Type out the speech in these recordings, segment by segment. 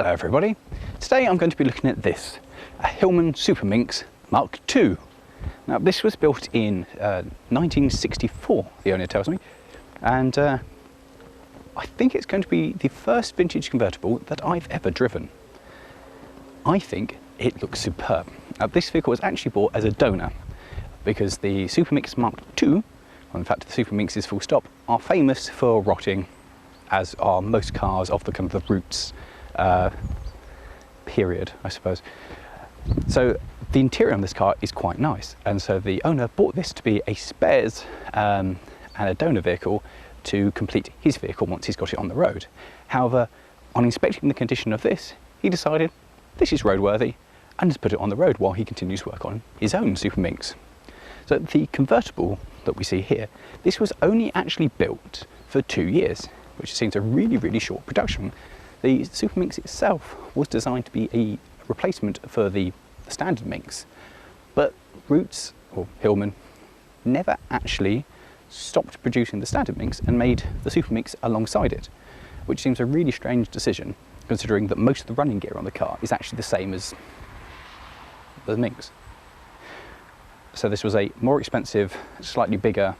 Hello everybody, today I'm going to be looking at this, a Hillman Superminx Mark II. Now this was built in 1964, the owner tells me, and I think it's going to be the first vintage convertible that I've ever driven. I think it looks superb. Now this vehicle was actually bought as a donor because the Superminx Mark II, or in fact the Superminxes full stop, are famous for rotting, as are most cars of the kind of the Roots period, I suppose. So the interior on this car is quite nice, and so the owner bought this to be a spares and a donor vehicle to complete his vehicle once he's got it on the road. However, on inspecting the condition of this, he decided this is roadworthy and just put it on the road while he continues work on his own Superminx. So the convertible that we see here, this was only actually built for 2 years, which seems a really short production. The Superminx itself was designed to be a replacement for the standard Minx, but Roots, or Hillman, never actually stopped producing the standard Minx and made the Superminx alongside it, which seems a really strange decision considering that most of the running gear on the car is actually the same as the Minx. So this was a more expensive, slightly bigger,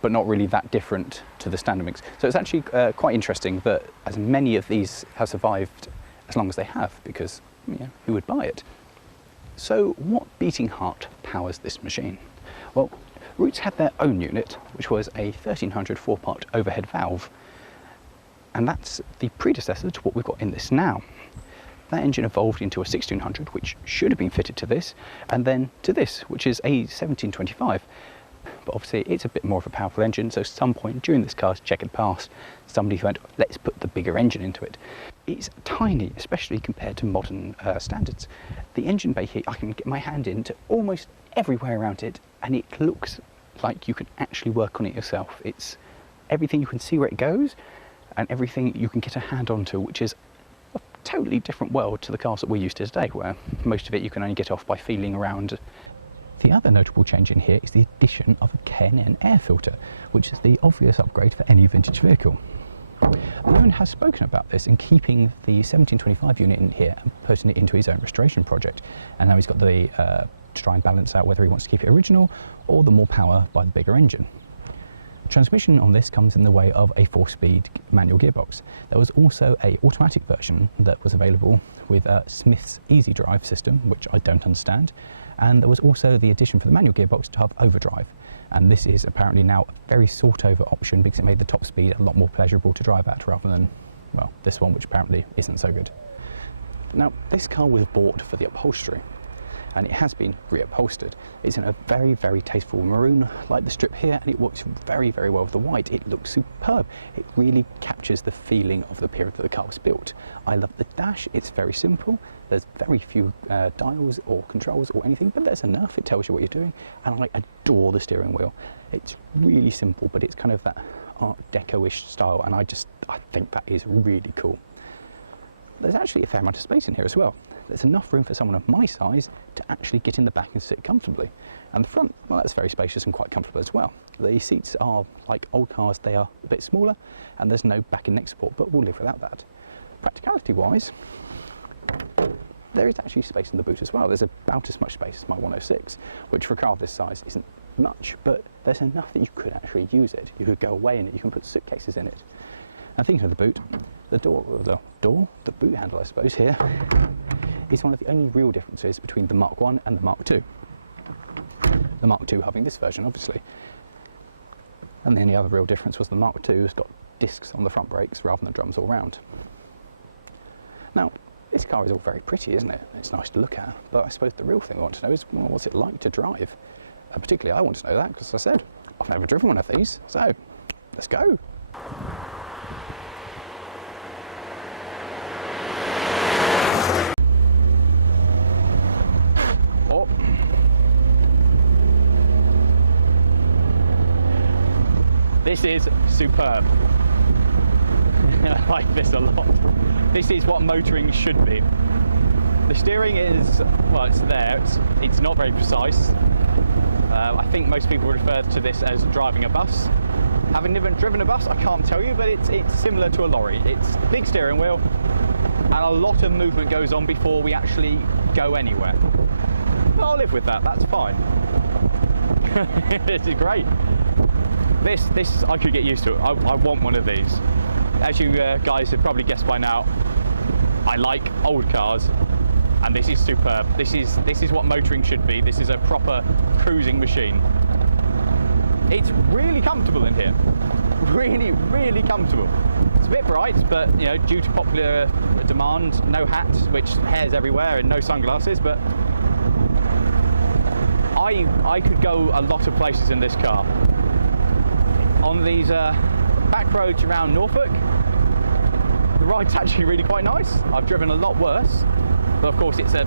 but not really that different to the standard Minx. So it's actually quite interesting that as many of these have survived as long as they have, because who would buy it? So what beating heart powers this machine? Well, Roots had their own unit, which was a 1300 4-pot overhead valve, and that's the predecessor to what we've got in this now. That engine evolved into a 1600, which should have been fitted to this, and then to this, which is a 1725. But obviously it's a bit more of a powerful engine, so at some point during this car's checkered past, somebody went, let's put the bigger engine into it. It's tiny, especially compared to modern standards. The engine bay here, I can get my hand into almost everywhere around it, and it looks like you can actually work on it yourself. It's everything you can see where it goes, and everything you can get a hand onto, which is a totally different world to the cars that we're used to today, where most of it you can only get off by feeling around. The other notable change in here is the addition of a K&N air filter, which is the obvious upgrade for any vintage vehicle. The owner has spoken about this in keeping the 1725 unit in here and putting it into his own restoration project. And now he's got the to try and balance out whether he wants to keep it original or the more power by the bigger engine. Transmission on this comes in the way of a 4-speed manual gearbox. There was also an automatic version that was available with Smith's Easy Drive system, which I don't understand. And there was also the addition for the manual gearbox to have overdrive. And this is apparently now a very sought over option because it made the top speed a lot more pleasurable to drive at rather than, well, this one, which apparently isn't so good. Now, this car was bought for the upholstery, and it has been reupholstered. It's in a very tasteful maroon like the strip here, and it works very well with the white. It looks superb. It really captures the feeling of the period that the car was built. I love the dash. It's very simple. There's very few dials or controls or anything, but there's enough. It tells you what you're doing, and I adore the steering wheel. It's really simple, but it's kind of that Art Deco-ish style, and I think that is really cool. There's actually a fair amount of space in here as well. There's enough room for someone of my size to actually get in the back and sit comfortably. And the front, well, that's very spacious and quite comfortable as well. The seats are like old cars, they are a bit smaller, and there's no back and neck support, but we'll live without that. Practicality-wise, there is actually space in the boot as well. There's about as much space as my 106, which for a car of this size isn't much, but there's enough that you could actually use it. You could go away in it, you can put suitcases in it. And thinking of the boot, the boot handle, I suppose, here, is one of the only real differences between the Mark I and the Mark II. The Mark II having this version, obviously. And the only other real difference was the Mark II has got discs on the front brakes rather than drums all round. Now, this car is all very pretty, isn't it? It's nice to look at, but I suppose the real thing I want to know is, well, what's it like to drive? Particularly, I want to know that because, as I said, I've never driven one of these, so let's go. Oh. This is superb. I like this a lot. This is what motoring should be. The steering is, well, it's there. It's not very precise. I think most people refer to this as driving a bus. Having never driven a bus, I can't tell you, but it's similar to a lorry. It's big steering wheel, and a lot of movement goes on before we actually go anywhere. But I'll live with that, that's fine. This is great. This I could get used to. I want one of these. As you guys have probably guessed by now, I like old cars, and this is superb. This is what motoring should be. This is a proper cruising machine. It's really comfortable in here. Really, really comfortable. It's a bit bright, but you know, due to popular demand, no hats, which hairs everywhere, and no sunglasses. But I could go a lot of places in this car. On these back roads around Norfolk, the ride's actually really quite nice. I've driven a lot worse, but of course it's a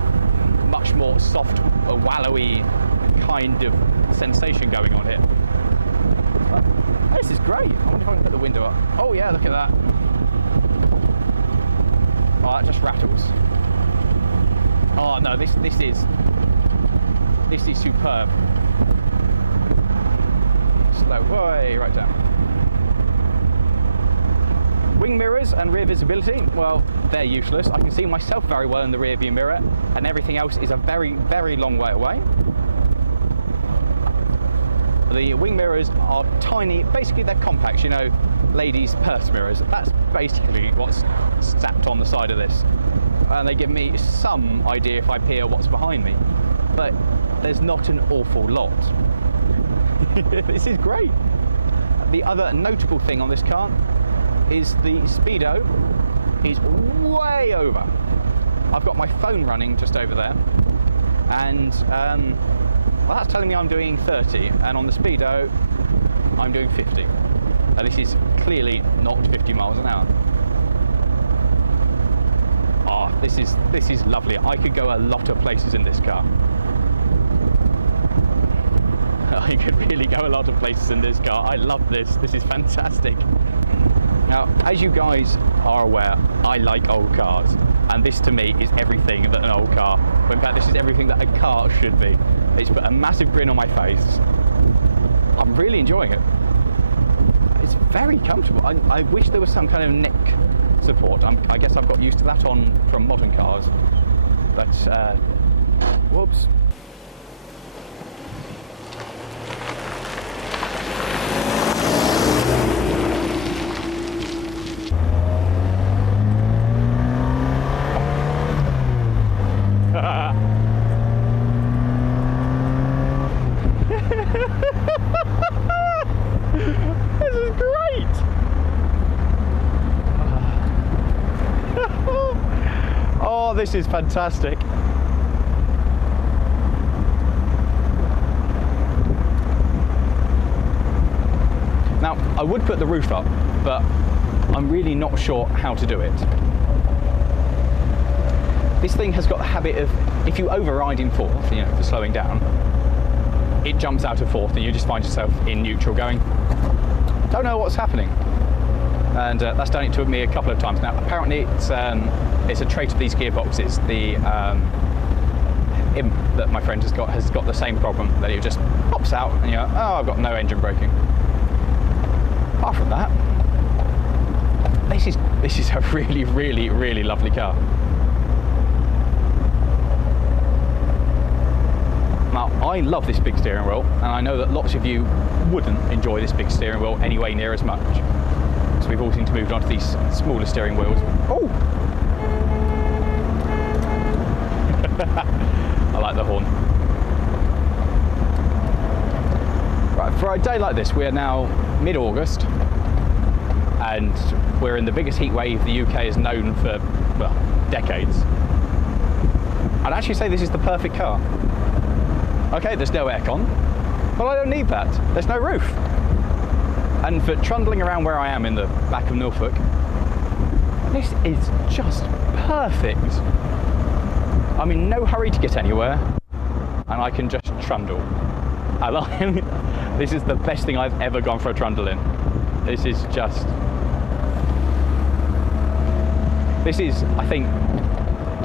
much more soft, wallowy kind of sensation going on here. But this is great. I wonder if I can put the window up. Oh yeah, look at that. Oh, that just rattles. Oh no, this is superb. Slow, way right down. Wing mirrors and rear visibility, well, they're useless. I can see myself very well in the rear view mirror, and everything else is a very, very long way away. The wing mirrors are tiny, basically they're compact, you know, ladies' purse mirrors. That's basically what's stacked on the side of this. And they give me some idea if I peer what's behind me, but there's not an awful lot. This is great. The other notable thing on this car is the speedo is way over. I've got my phone running just over there, and well, that's telling me I'm doing 30, and on the speedo I'm doing 50. And this is clearly not 50 miles an hour. Oh, this is lovely. I could go a lot of places in this car. I could really go a lot of places in this car. I love this. This is fantastic. Now, as you guys are aware, I like old cars, and this to me is everything that an old car, in fact this is everything that a car should be. It's put a massive grin on my face. I'm really enjoying it. It's very comfortable. I wish there was some kind of neck support. I guess I've got used to that from modern cars, but whoops. This is great! Oh, this is fantastic. Now, I would put the roof up, but I'm really not sure how to do it. This thing has got the habit of, if you override in fourth, you know, for slowing down, it jumps out of fourth and you just find yourself in neutral going, don't know what's happening. And that's done it to me a couple of times now. Apparently it's a trait of these gearboxes. The Imp that my friend has got the same problem, that it just pops out and you're, oh, I've got no engine braking. Apart from that, this is a really, really, really lovely car. Now, I love this big steering wheel, and I know that lots of you wouldn't enjoy this big steering wheel anyway near as much. So we've all seemed to move on to these smaller steering wheels. Oh! I like the horn. Right, for a day like this, we are now mid-August, and we're in the biggest heat wave the UK has known for, well, decades. I'd actually say this is the perfect car. Okay, there's no aircon, but I don't need that. There's no roof. And for trundling around where I am in the back of Norfolk, this is just perfect. I'm in no hurry to get anywhere, and I can just trundle. I like it. This is the best thing I've ever gone for a trundle in. This is, I think,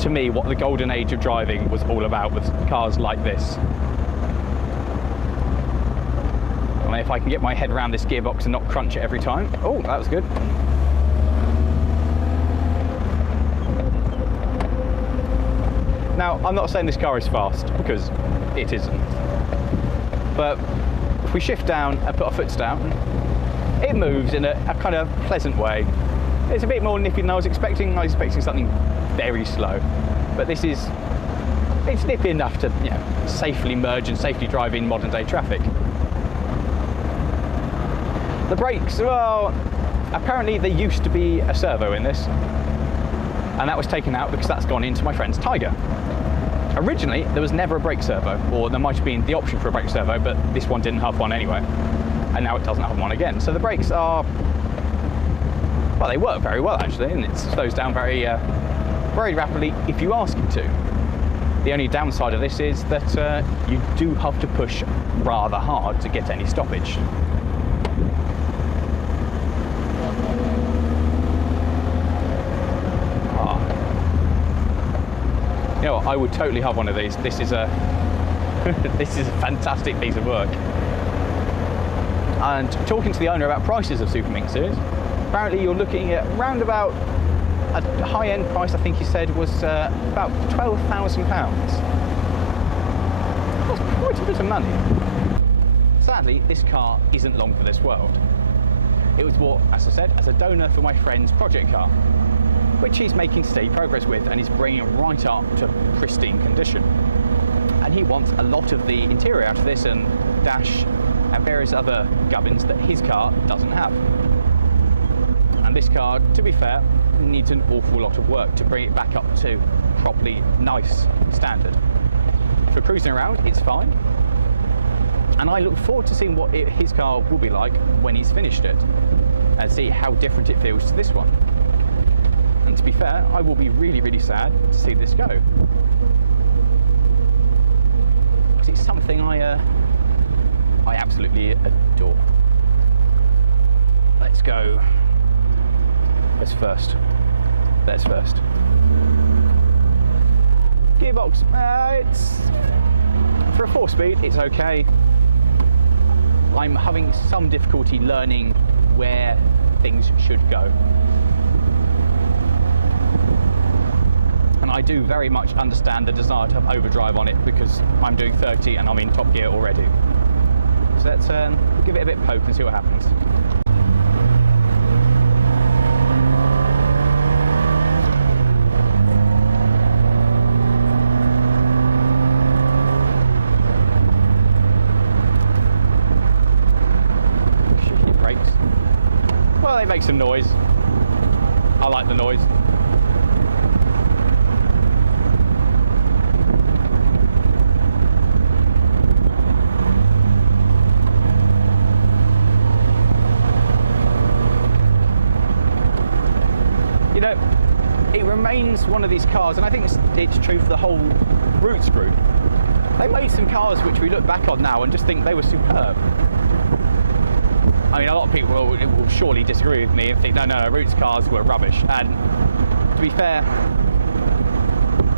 to me, what the golden age of driving was all about, was cars like this. And if I can get my head around this gearbox and not crunch it every time. Oh, that was good. Now, I'm not saying this car is fast, because it isn't. But if we shift down and put our foots down, it moves in a kind of pleasant way. It's a bit more nippy than I was expecting. I was expecting something very slow. But it's nippy enough to, you know, safely merge and safely drive in modern day traffic. The brakes, well, apparently there used to be a servo in this, and that was taken out because that's gone into my friend's Tiger. Originally, there was never a brake servo, or there might have been the option for a brake servo, but this one didn't have one anyway, and now it doesn't have one again. So the brakes are, well, they work very well actually, and it slows down very rapidly if you ask it to. The only downside of this is that you do have to push rather hard to get any stoppage. You know what, I would totally have one of these. This is a this is a fantastic piece of work. And talking to the owner about prices of Superminxes, apparently you're looking at round about a high-end price. I think he said was about £12,000. That's quite a bit of money. Sadly, this car isn't long for this world. It was bought, as I said, as a donor for my friend's project car, which he's making steady progress with, and he's bringing it right up to pristine condition. And he wants a lot of the interior out of this, and dash and various other gubbins that his car doesn't have. And this car, to be fair, needs an awful lot of work to bring it back up to properly nice standard. For cruising around, it's fine. And I look forward to seeing what his car will be like when he's finished it, and see how different it feels to this one. And to be fair, I will be really, really sad to see this go. Because it's something I absolutely adore. Let's go. Let's first. Gearbox, it's, for a 4-speed, it's okay. I'm having some difficulty learning where things should go. And I do very much understand the desire to have overdrive on it because I'm doing 30 and I'm in top gear already. So let's give it a bit of poke and see what happens. Your brakes. Well, they make some noise. I like the noise. You know, it remains one of these cars, and I think it's true for the whole Roots group. They made some cars which we look back on now and just think they were superb. I mean, a lot of people will surely disagree with me and think, no, Roots cars were rubbish. And to be fair,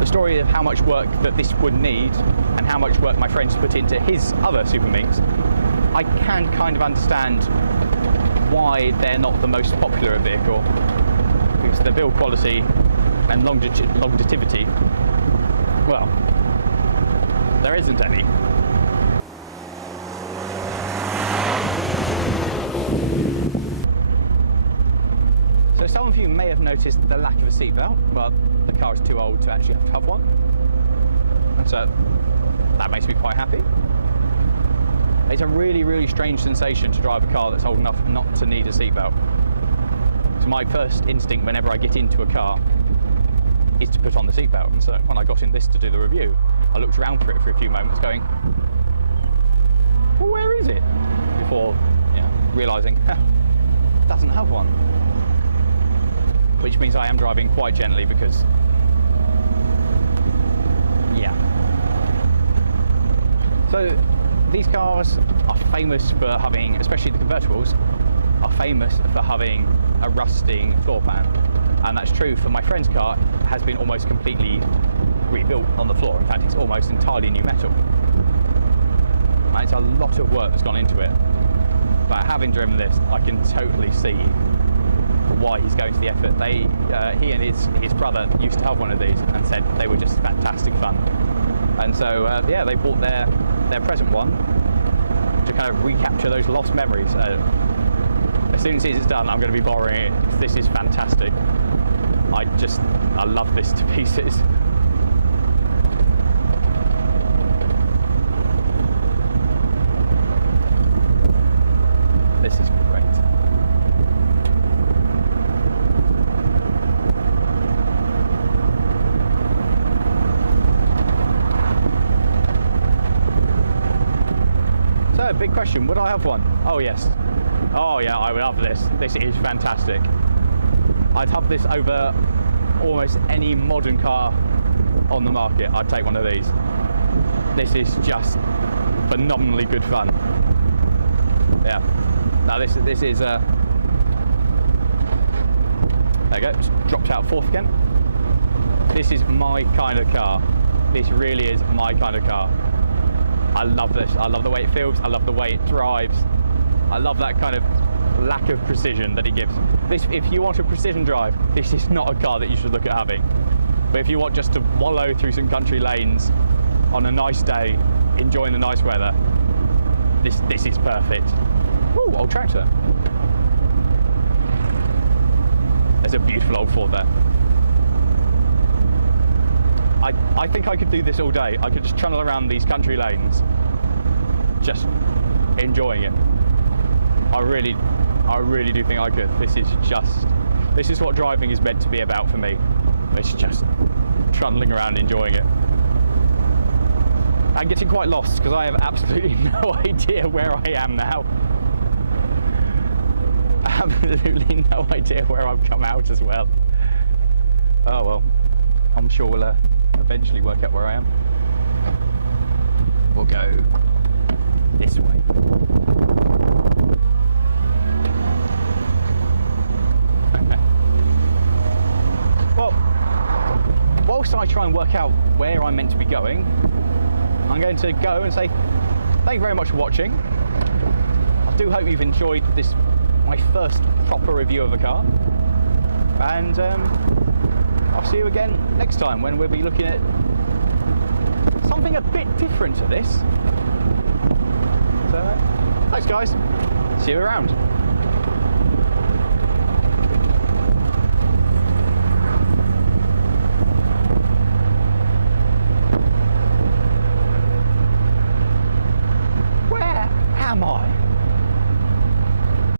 the story of how much work that this would need and how much work my friends put into his other Superminx, I can kind of understand why they're not the most popular vehicle. Because the build quality and longevity, well, there isn't any. So some of you may have noticed the lack of a seatbelt. Well, the car is too old to actually have one, and so that makes me quite happy. It's a really, really strange sensation to drive a car that's old enough not to need a seatbelt. So my first instinct whenever I get into a car is to put on the seatbelt. And so when I got in this to do the review, I looked around for it for a few moments going, well, where is it? Before realising, it doesn't have one. Which means I am driving quite gently because, yeah. So these cars are famous for having, especially the convertibles, are famous for having a rusting floor pan, and that's true for my friend's car. It has been almost completely rebuilt on the floor. In fact, it's almost entirely new metal, and it's a lot of work that's gone into it. But having driven this, I can totally see why he's going to the effort. He and his brother used to have one of these and said they were just fantastic fun. And so yeah, they bought their present one to kind of recapture those lost memories. As soon as it's done, I'm going to be borrowing it. This is fantastic. I love this to pieces. This is great. So, big question, would I have one? Oh yes. Oh yeah, I would have this. This is fantastic. I'd have this over almost any modern car on the market. I'd take one of these. This is just phenomenally good fun. Yeah. Now this is there you go, just dropped out fourth again. This is my kind of car. This really is my kind of car. I love this. I love the way it feels. I love the way it drives. I love that kind of lack of precision that it gives. This, if you want a precision drive, this is not a car that you should look at having. But if you want just to wallow through some country lanes on a nice day, enjoying the nice weather, this is perfect. Ooh, old tractor. There's a beautiful old Ford there. I think I could do this all day. I could just trundle around these country lanes, just enjoying it. I really do think I could. This is what driving is meant to be about for me. It's just trundling around enjoying it. I'm getting quite lost because I have absolutely no idea where I am now. Absolutely no idea where I've come out as well. Oh well, I'm sure we'll eventually work out where I am. We'll go this way. Well, whilst I try and work out where I'm meant to be going, I'm going to go and say thank you very much for watching. I do hope you've enjoyed this, my first proper review of a car, and I'll see you again next time when we'll be looking at something a bit different to this. So thanks guys, see you around. Where am I?